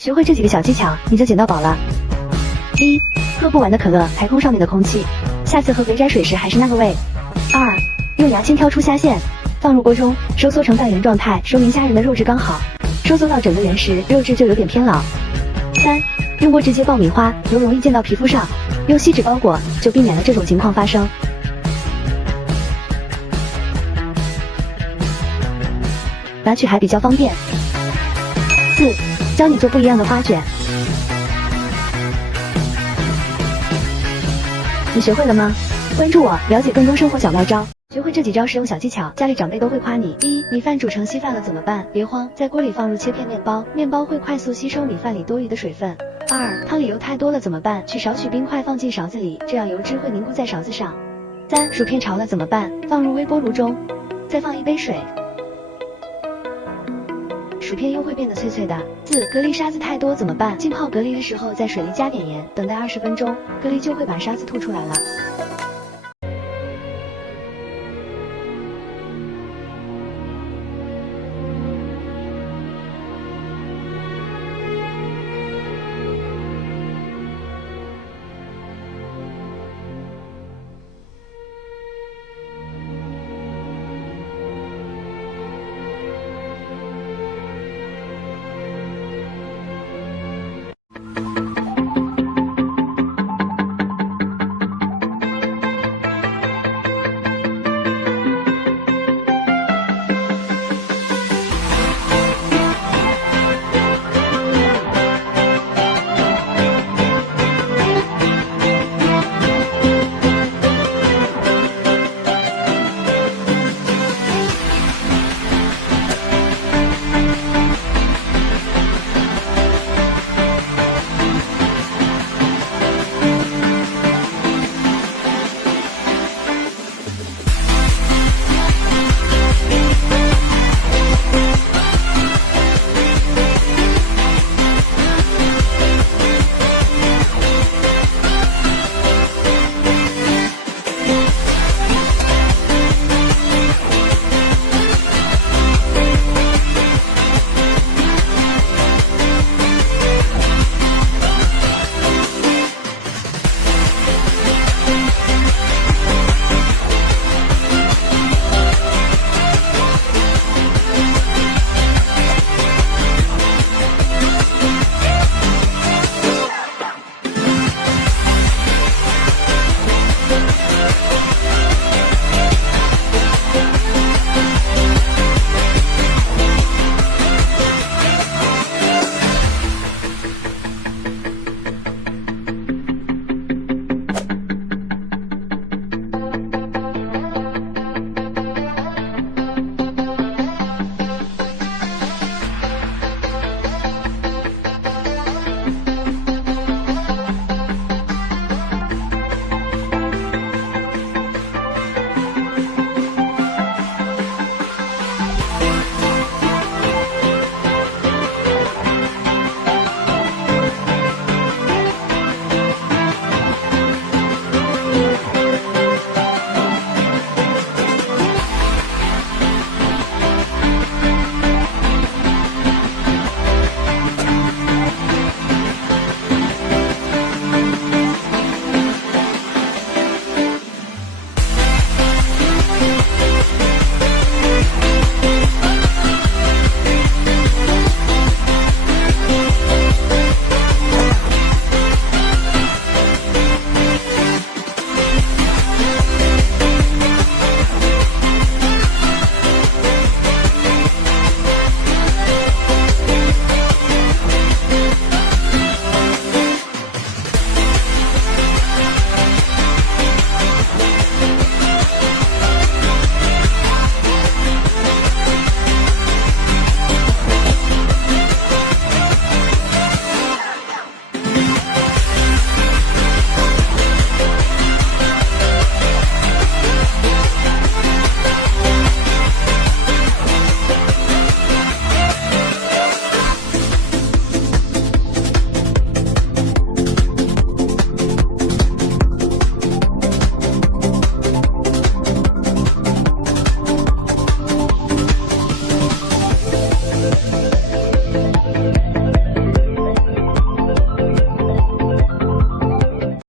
学会这几个小技巧，你就捡到宝了。1. 喝不完的可乐排空上面的空气，下次喝肥宅水时还是那个味。2. 用牙签挑出虾线，放入锅中，收缩成半圆状态，说明虾仁的肉质刚好。收缩到整个圆时，肉质就有点偏老。3. 用锅直接爆米花，油容易溅到皮肤上，用锡纸包裹，就避免了这种情况发生。拿取还比较方便。4. 教你做不一样的花卷。你学会了吗？关注我，了解更多生活小妙招。学会这几招实用小技巧，家里长辈都会夸你。1. 米饭煮成稀饭了怎么办？别慌，在锅里放入切片面包，面包会快速吸收米饭里多余的水分。2. 汤里油太多了怎么办？去少许冰块放进勺子里，这样油脂会凝固在勺子上。3. 薯片潮了怎么办？放入微波炉中，再放一杯水，薯片又会变得脆脆的。4. 蛤蜊沙子太多怎么办？浸泡蛤蜊的时候，在水里加点盐，等待20分钟，蛤蜊就会把沙子吐出来了。